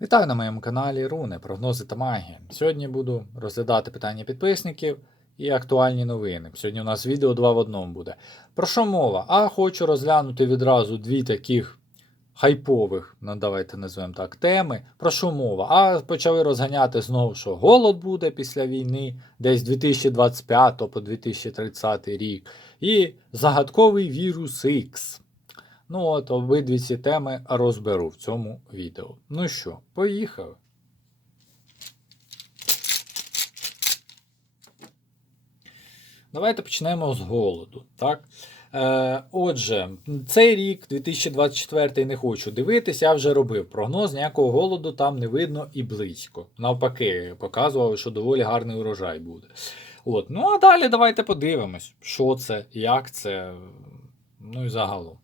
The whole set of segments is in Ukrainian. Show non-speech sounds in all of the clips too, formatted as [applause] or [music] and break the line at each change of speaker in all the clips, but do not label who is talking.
Вітаю на моєму каналі Руни, прогнози та магія. Сьогодні буду розглядати питання підписників і актуальні новини. Сьогодні у нас відео 2 в одному буде. Про що мова? А хочу розглянути відразу дві таких хайпових, ну давайте назвемо так, теми. Про що мова? А почали розганяти знову, що голод буде після війни, десь 2025 по 2030 рік. І загадковий вірус X. Ну от, обидві ці теми розберу в цьому відео. Ну що, поїхали. Давайте почнемо з голоду. Так? Е, отже, цей рік, 2024, не хочу дивитися, я вже робив прогноз, ніякого голоду там не видно і близько. Навпаки, показував, що доволі гарний урожай буде. От. Ну а далі давайте подивимось, що це, як це, ну і загалом.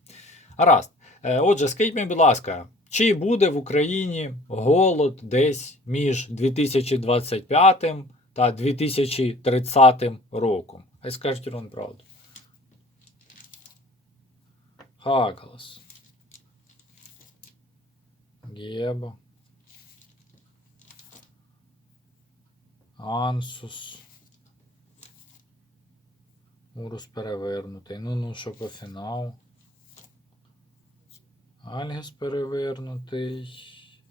Гаразд. Е, Отже, скажіть мені, будь ласка, чи буде в Україні голод десь між 2025 та 2030 роком? Хай скажуть Ірон правду. Хагалас. Гебо. Ансус. Урус перевернутий. Ну, ну, що по фіналу. Альгіс перевернутий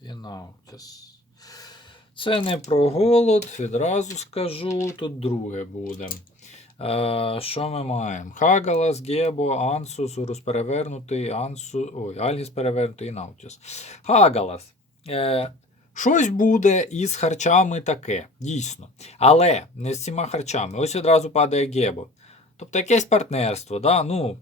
і Наутіс. Це не про голод, відразу скажу. Тут друге буде. Е, що ми маємо? Хагалас, Гебо, Ансус, Урус перевернутий, Ансу... Ой, Альгіс перевернутий і Наутіс. Хагалас. Е, щось буде із харчами таке, дійсно. Але не з цими харчами. Ось одразу падає Гебо. Тобто якесь партнерство. да, ну,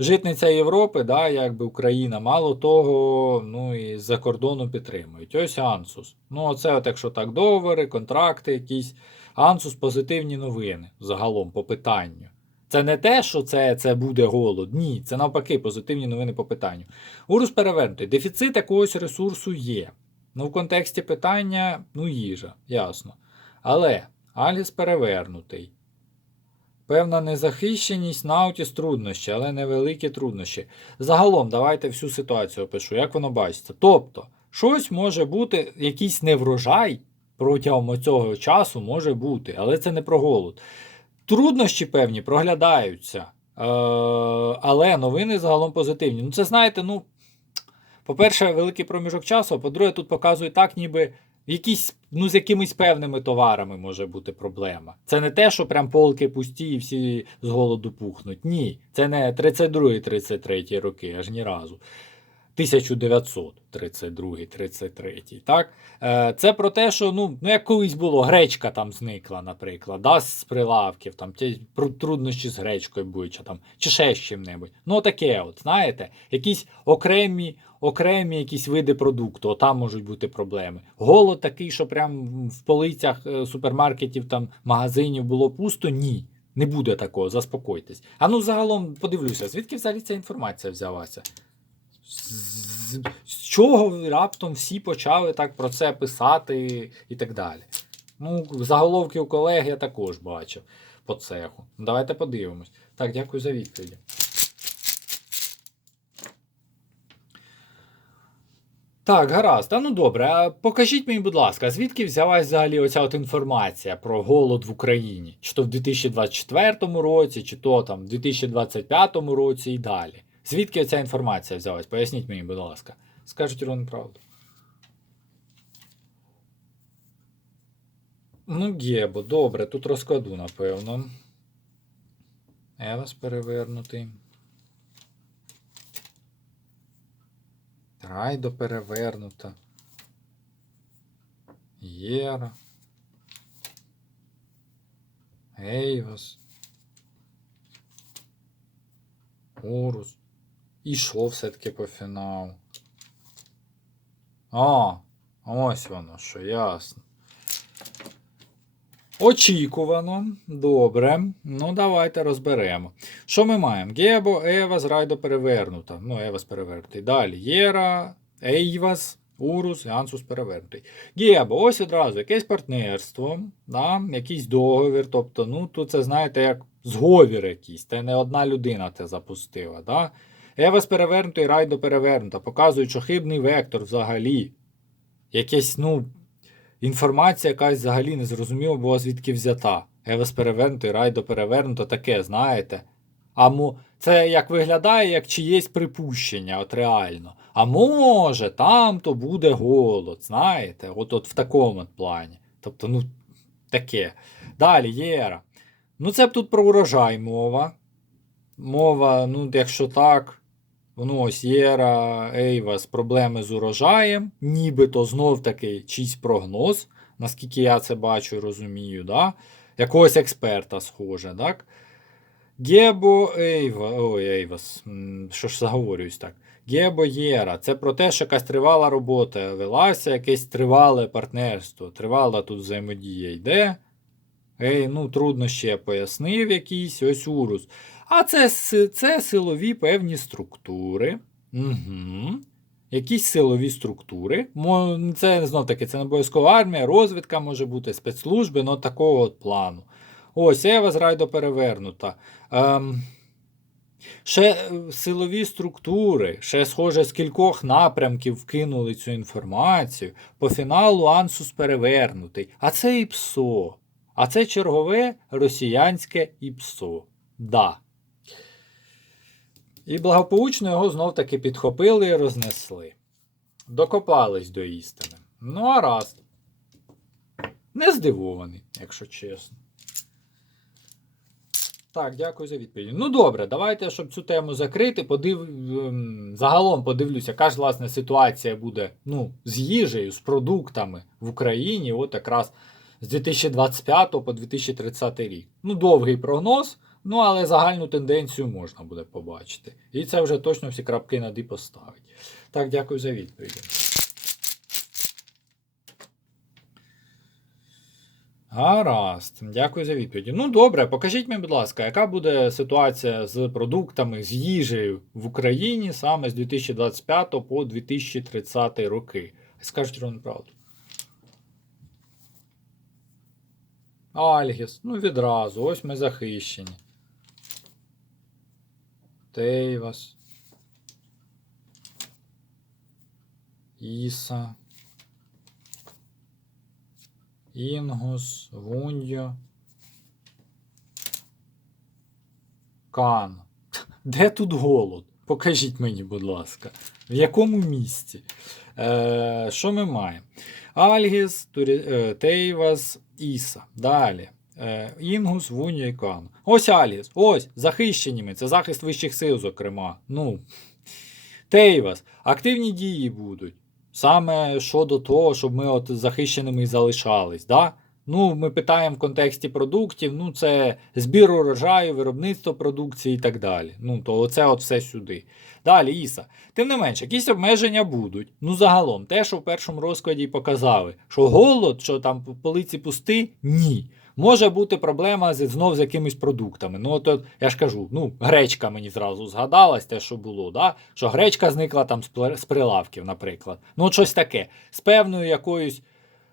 Житниця Європи, да, якби Україна, мало того, ну і за кордону підтримують. Ось Ансус. Ну, оце, от, якщо так, договори, контракти якісь. Ансус позитивні новини загалом по питанню. Це не те, що це це буде голод. Ні, це навпаки позитивні новини по питанню. Урус перевернутий. Дефіцит якогось ресурсу є. Ну, в контексті питання, ну, їжа, ясно. Але Альгіс перевернутий. Певна незахищеність, наутіс труднощі, але невеликі труднощі. Загалом, давайте всю ситуацію опишу, як воно бачиться. Тобто, щось може бути, якийсь неврожай протягом цього часу може бути, але це не про голод. Труднощі певні проглядаються. Е, але новини загалом позитивні. Ну, це знаєте, ну, по-перше, великий проміжок часу, а по-друге, тут показує так, ніби якісь, ну, з якимись певними товарами може бути проблема. Це не те, що прям полки пусті і всі з голоду пухнуть. Ні, це не 32-33 роки, аж ні разу. 1932-33. Так? Е, Це про те, що ну, ну як колись було, гречка там зникла, наприклад, да, з прилавків, там, труднощі з гречкою будуть, чи, там, чи ще з чим-небудь. Ну, таке, от, знаєте, якісь окремі окремі якісь види продукту, там можуть бути проблеми. Голод такий, що прям в полицях е, супермаркетів, там, магазинів було пусто, ні. Не буде такого, заспокойтесь. А ну загалом подивлюся, звідки взагалі ця інформація взялася? З, чого раптом всі почали так про це писати і так далі. Ну, заголовки у колег я також бачив по цеху. Давайте подивимось. Так, дякую за відповіді. Так, гаразд. А ну добре, а покажіть мені, будь ласка, звідки взялась взагалі оця от інформація про голод в Україні? Чи то в 2024 році, чи то там в 2025 році і далі. Звідки ця інформація взялась? Поясніть мені, будь ласка. Скажуть Ірон правду. Ну, Гебо, добре, тут розкладу, напевно. Евас перевернутий. Райдо перевернута. Єра. Ейвас. Урус. І що все-таки по фіналу? А, ось воно, що ясно. Очікувано. Добре. Ну, давайте розберемо. Що ми маємо? Гебо, Евас, Райдо перевернута. Ну, Евас перевернутий. Далі Єра, Ейвас, Урус, Ансус перевернутий. Гебо, ось одразу якесь партнерство, да? якийсь договір. Тобто, ну, тут це, знаєте, як зговір якийсь. Та не одна людина це запустила. Да? Евас перевернутий, райдо перевернута. Показують, що хибний вектор взагалі. Якесь, ну, інформація якась взагалі не зрозуміла, була звідки взята. Евес перевернуто, райдо перевернуто, таке, знаєте. А мо... це як виглядає, як чиєсь припущення, от реально. А може, там то буде голод, знаєте, от, от в такому от плані. Тобто, ну, таке. Далі, Єра. Ну, це б тут про урожай мова. Мова, ну, якщо так, ну ось Єра, Ейвас, проблеми з урожаєм, нібито знов таки чийсь прогноз, наскільки я це бачу і розумію, да? якогось експерта схоже, так? Гебо Ейва, ой, Ейвас, що ж заговорююсь так. Гебо Єра, це про те, що якась тривала робота велася, якесь тривале партнерство, тривала тут взаємодія йде. Ей, ну, трудно ще пояснив якийсь ось урус. А це, це силові певні структури. Угу. Якісь силові структури. Це знов таки, це не обов'язково армія, розвідка може бути, спецслужби, ну такого от плану. Ось, Ева з райдо перевернута. Ем, ще е, силові структури, ще, схоже, з кількох напрямків вкинули цю інформацію. По фіналу Ансус перевернутий. А це ІПСО. А це чергове росіянське ІПСО. Да. І благополучно його знов таки підхопили і рознесли. Докопались до істини. Ну, а раз. Не здивований, якщо чесно. Так, дякую за відповідь. Ну добре, давайте, щоб цю тему закрити, подив... ем, загалом подивлюся, яка ж власне ситуація буде ну, з їжею, з продуктами в Україні, от якраз з 2025 по 2030 рік. Ну, довгий прогноз, ну але загальну тенденцію можна буде побачити. І це вже точно всі крапки над і поставить. Так, дякую за відповідь. Гаразд, дякую за відповіді. Ну добре, покажіть мені, будь ласка, яка буде ситуація з продуктами, з їжею в Україні саме з 2025 по 2030 роки? Скажіть ровно правду. Альгіс, ну відразу, ось ми захищені. Тейвас. Іса. Інгус, Вуньо. Кан. Де тут голод? Покажіть мені, будь ласка. В якому місці? Е, що ми маємо? Альгіс, Турі... е, Тейвас, Іса. Далі. Е, Інгус, Вуньо і Кан. Ось Альгіс. Ось, захищені ми. Це захист вищих сил, зокрема. Ну. Тейвас. Активні дії будуть. Саме щодо того, щоб ми от захищеними залишались. Да? Ну, ми питаємо в контексті продуктів, ну це збір урожаю, виробництво продукції і так далі. Ну, то оце от все сюди. Далі, Іса. Тим не менше, якісь обмеження будуть. Ну, загалом, те, що в першому розкладі показали, що голод, що там полиці пусти, ні. Може бути проблема з, знов з якимись продуктами. Ну, от, я ж кажу, ну, гречка мені зразу згадалась, те, що було, да? що гречка зникла там з, прилавків, наприклад. Ну, щось таке. З певною якоюсь,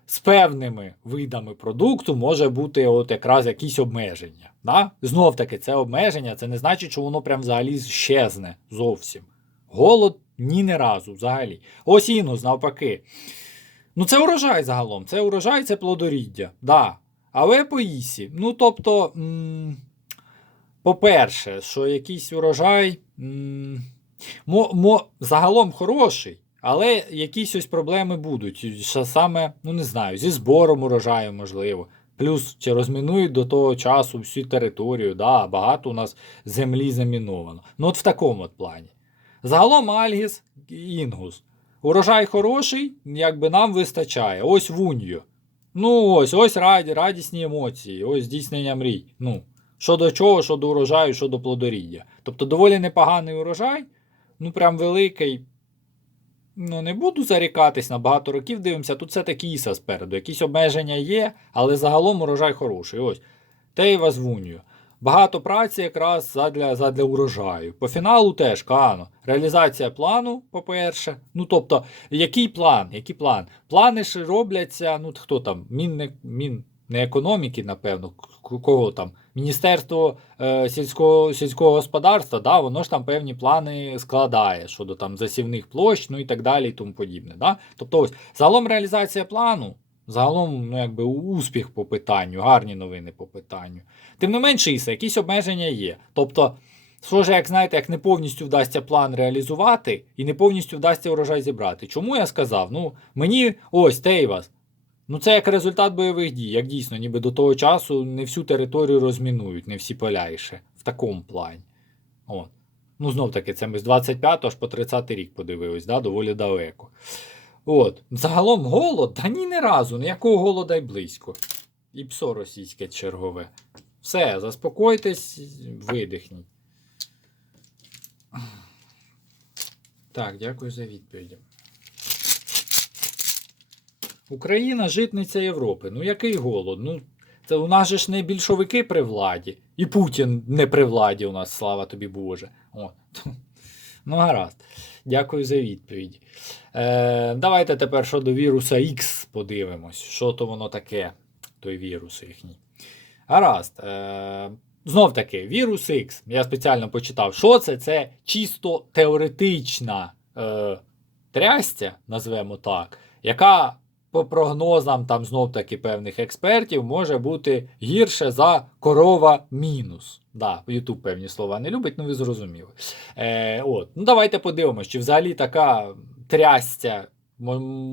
з певними видами продукту може бути от якраз якісь обмеження. Да? Знов таки, це обмеження, це не значить, що воно прям взагалі щезне зовсім. Голод ні не разу взагалі. Ось інус, навпаки. Ну, це урожай загалом. Це урожай, це плодоріддя. Да. Але по ісі. Ну, тобто, по-перше, що якийсь урожай м- мо- загалом хороший, але якісь ось проблеми будуть. Що саме, ну не знаю, зі збором урожаю, можливо. Плюс чи розмінують до того часу всю територію, да, багато у нас землі заміновано. Ну, от в такому от плані. Загалом Альгіс і Інгус. Урожай хороший, якби нам вистачає. Ось Вуньо. Ну, ось, ось раді, радісні емоції, ось здійснення мрій. Ну, що чого, що до урожаю, що до плодоріддя. Тобто доволі непоганий урожай, ну прям великий. Ну, не буду зарікатись, на багато років дивимося, тут все таки іса спереду. Якісь обмеження є, але загалом урожай хороший. Ось. Тейва з Вуньо. Багато праці якраз задля, задля урожаю. По фіналу теж Кано. Реалізація плану, по-перше. Ну, тобто, який план? Який план? Плани ж робляться, ну хто там, мінник, мін, не економіки, напевно, кого там, Міністерство е, сільського, сільського господарства, да, воно ж там певні плани складає щодо там засівних площ, ну і так далі, і тому подібне. Да? Тобто, ось загалом реалізація плану, загалом, ну якби успіх по питанню, гарні новини по питанню. Тим не менше, Іса, якісь обмеження є. Тобто, схоже, як знаєте, як не повністю вдасться план реалізувати і не повністю вдасться урожай зібрати. Чому я сказав? Ну, мені ось Тейвас. Ну, це як результат бойових дій, як дійсно, ніби до того часу не всю територію розмінують, не всі поля. В такому плані. От. Ну, знов таки, це ми з 25 аж по 30 рік подивились, да, доволі далеко. От. Загалом голод, та ні не разу, ніякого голода й близько. І псо російське чергове. Все, заспокойтесь, видихніть. Так, дякую за відповіді. Україна житниця Європи. Ну який голод? Ну, це у нас же ж не більшовики при владі. І Путін не при владі у нас, слава тобі Боже. От. [laughs] Ну, гаразд. Дякую за відповідь. Е, давайте тепер щодо віруса X подивимось, що то воно таке, той вірус їхній. Гаразд. Е, знов таки, вірус X. Я спеціально почитав, що це? Це чисто теоретична е, трястя, назвемо так, яка по прогнозам там знов таки певних експертів може бути гірше за корова мінус. Да, YouTube певні слова не любить, ну ви зрозуміли. Е, от. Ну давайте подивимось, чи взагалі така трястя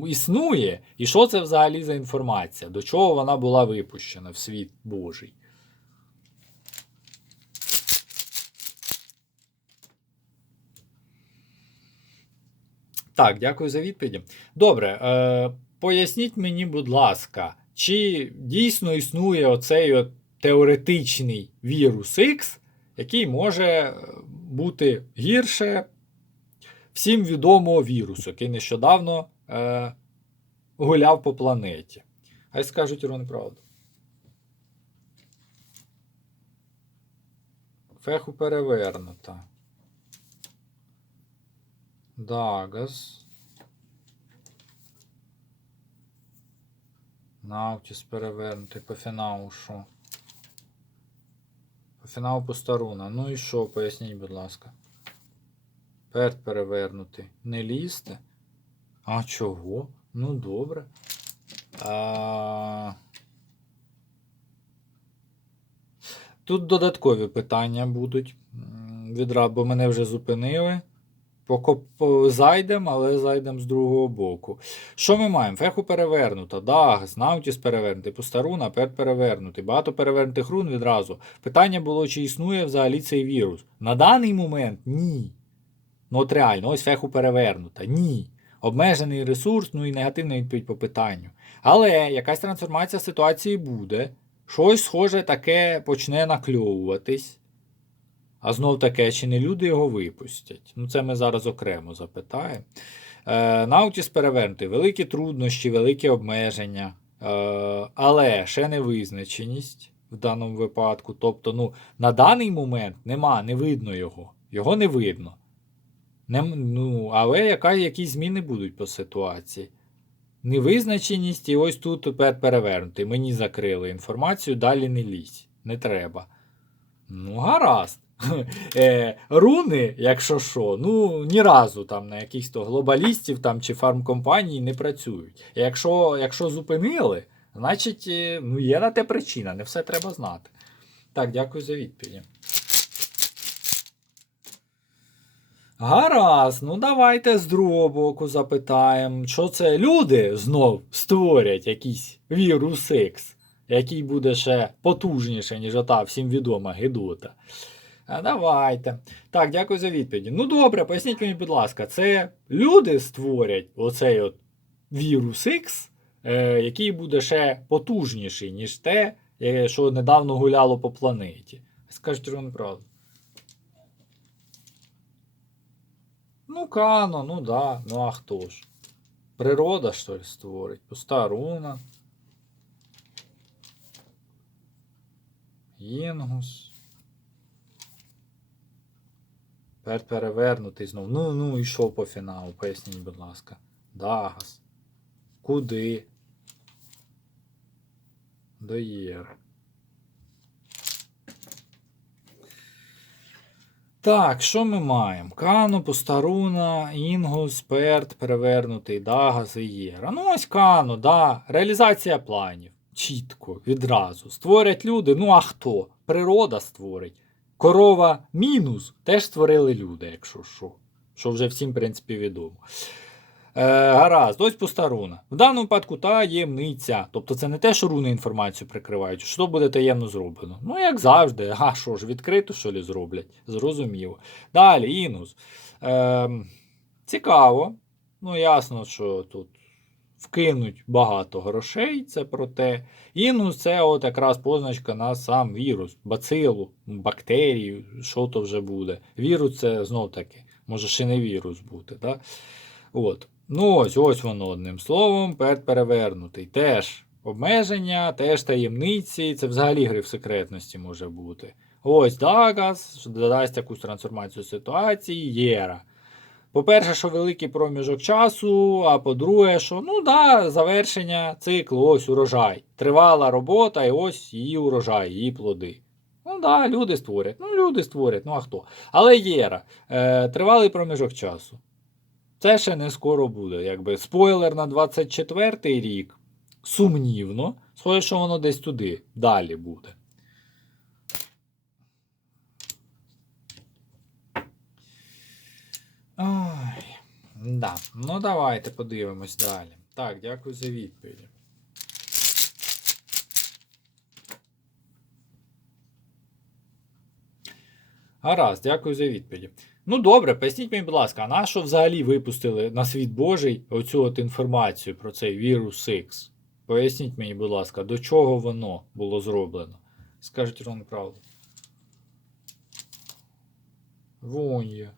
існує, і що це взагалі за інформація, до чого вона була випущена в світ Божий. Так, дякую за відповіді. Добре, е, поясніть мені, будь ласка, чи дійсно існує оцей от теоретичний вірус X, який може е, бути гірше всім відомого вірусу, який нещодавно е, гуляв по планеті. Хай скажуть Ірон правду. Феху перевернута. Дагас. Наутіс перевернутий. По фіналу що? По фіналу Постаруна. Ну і що, поясніть, будь ласка. Перт перевернутий. Не лізти? А чого? Ну добре. А... Тут додаткові питання будуть. Відра, бо мене вже зупинили. Поки зайдемо, але зайдемо з другого боку. Що ми маємо? Феху перевернута, Дагас, Наутіс перевернутий, Постаруна, Перт перевернутий, багато перевернутих рун відразу. Питання було, чи існує взагалі цей вірус. На даний момент ні. Ну от реально, ось феху перевернута. Ні. Обмежений ресурс, ну і негативна відповідь по питанню. Але якась трансформація ситуації буде. Щось схоже таке почне накльовуватись. А знов таке, чи не люди його випустять? Ну, це ми зараз окремо запитаємо. Е, Наутіс перевернутий. Великі труднощі, великі обмеження, е, але ще невизначеність в даному випадку. Тобто, ну, на даний момент нема, не видно його. Його не видно. Не, ну, але яка, якісь зміни будуть по ситуації. Невизначеність, і ось тут тепер перевернутий. Мені закрили інформацію, далі не лізь. Не треба. Ну, гаразд. [laughs] Е, руни, якщо що, ну ні разу там на якихось глобалістів там чи фармкомпаній не працюють. Якщо, якщо зупинили, значить е, ну, є на те причина, не все треба знати. Так, дякую за відповіді. Гаразд, ну давайте з другого боку запитаємо, що це люди знов створять якийсь вірус X, який буде ще потужніше, ніж ота всім відома Гедота. А давайте. Так, дякую за відповіді. Ну добре, поясніть мені, будь ласка, це люди створять оцей от вірус X, е, який буде ще потужніший, ніж те, е, що недавно гуляло по планеті. Скажіть вам правду. Ну, Кано, ну да, ну а хто ж? Природа, що ли, створить? Пуста руна. Інгус. Тепер перевернутий знов. Ну, ну що по фіналу? Поясніть, будь ласка. Дагас. Куди? до Так, що ми маємо? Кану, Постаруна, Інгус, Перт, перевернутий, Дага, Зеєра. Ну ось Кану, да. Реалізація планів. Чітко, відразу. Створять люди, ну а хто? Природа створить. Корова мінус теж створили люди, якщо що. Що вже всім, в принципі, відомо. Е, гаразд, ось постаруна. В даному випадку таємниця. Тобто це не те, що руни інформацію прикривають, що буде таємно зроблено. Ну, як завжди, а що ж, відкрито що ли зроблять? Зрозуміло. Далі, інус. Е, цікаво. Ну, ясно, що тут вкинуть багато грошей, це про те. Інус це от якраз позначка на сам вірус, бацилу, бактерію, що то вже буде. Вірус це знов таки, може ще не вірус бути. Да? От. Ну, ось ось воно одним словом, перед перевернутий. Теж обмеження, теж таємниці, це взагалі гри в секретності може бути. Ось Дагас, що додасть якусь трансформацію ситуації, Єра. По-перше, що великий проміжок часу, а по-друге, що ну да, завершення циклу, ось урожай. Тривала робота, і ось її урожай, її плоди. Ну да, люди створять. Ну, люди створять, ну а хто? Але Єра, е, тривалий проміжок часу. Це ще не скоро буде. Якби спойлер на 24-й рік. Сумнівно. Схоже, що воно десь туди далі буде. Ой, да. Ну давайте подивимось далі. Так, дякую за відповіді. Гаразд, дякую за відповіді. Ну добре, поясніть мені, будь ласка, а на що взагалі випустили на світ Божий оцю от інформацію про цей вірус X? Поясніть мені, будь ласка, до чого воно було зроблено? Скажіть ровно правду. Вон є.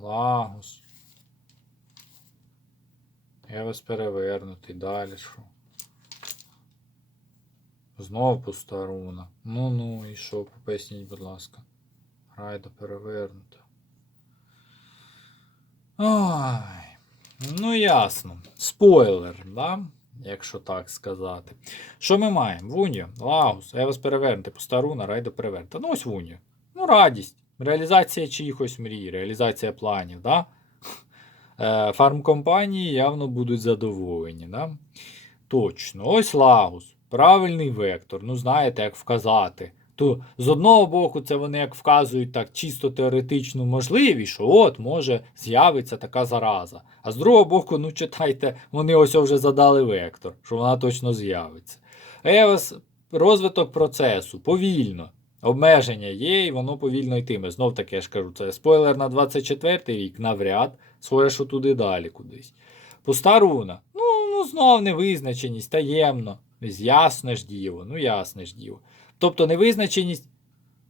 Лагус. Я вас перевернутий. Далі що? Знов пуста руна. Ну ну і що, поясніть, будь ласка. Райда перевернута. Ай. Ну ясно. Спойлер, да? Якщо так сказати. Що ми маємо? Вуньо, Лагус, Евас перевернути, пуста руна, Райда перевернута. Ну ось Вуньо. Ну, радість. Реалізація чиїхось мрій, реалізація планів, да? Е, Фармкомпанії явно будуть задоволені, да? Точно, ось Лагус. Правильний вектор. Ну, знаєте, як вказати. То з одного боку, це вони як вказують так чисто теоретичну можливість, що от може з'явиться така зараза. А з другого боку, ну читайте, вони ось вже задали вектор, що вона точно з'явиться. Евас розвиток процесу повільно. Обмеження є, і воно повільно йтиме. Знов таки я ж кажу, це спойлер на 24 рік, навряд, своє, що туди далі кудись. Пуста руна. Ну, ну знов невизначеність, таємно. Ясне ж діло, ну ясне ж діло. Тобто невизначеність,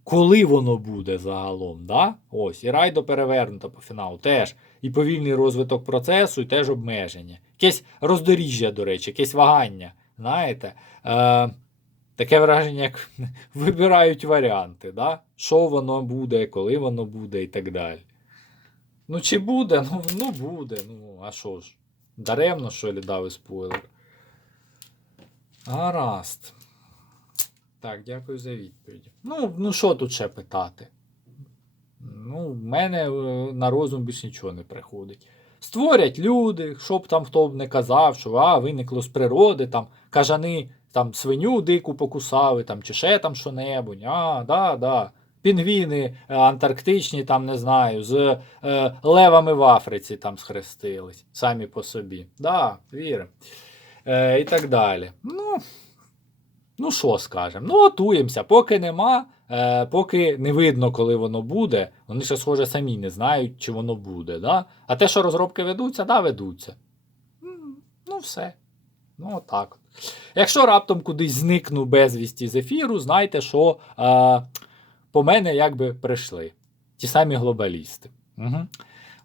коли воно буде загалом. да? Ось, і райдо перевернуто по фіналу теж. І повільний розвиток процесу, і теж обмеження. Якесь роздоріжжя, до речі, якесь вагання. Знаєте? Е, Таке враження, як [laughs] вибирають варіанти, да? що воно буде, коли воно буде і так далі. Ну, чи буде? Ну, ну буде. Ну, а що ж? Даремно, що ли дали спойлер. Гаразд. Так, дякую за відповідь. Ну, ну що тут ще питати? Ну, в мене е, на розум більш нічого не приходить. Створять люди, щоб там хто б не казав, що а, виникло з природи, там кажани там свиню дику покусали, там, чи ще там що-небудь. А, да, да. Пінгвіни е, антарктичні, там, не знаю, з е, левами в Африці там схрестились самі по собі. Да, віримо. Е, і так далі. Ну, що скажемо? Ну, готуємося, поки нема, е, поки не видно, коли воно буде. Вони ще, схоже, самі не знають, чи воно буде. Да? А те, що розробки ведуться, да, ведуться. Ну, все. Ну, отак. от. Якщо раптом кудись зникну безвісті з ефіру, знайте, що е, по мене якби прийшли. Ті самі глобалісти. Угу.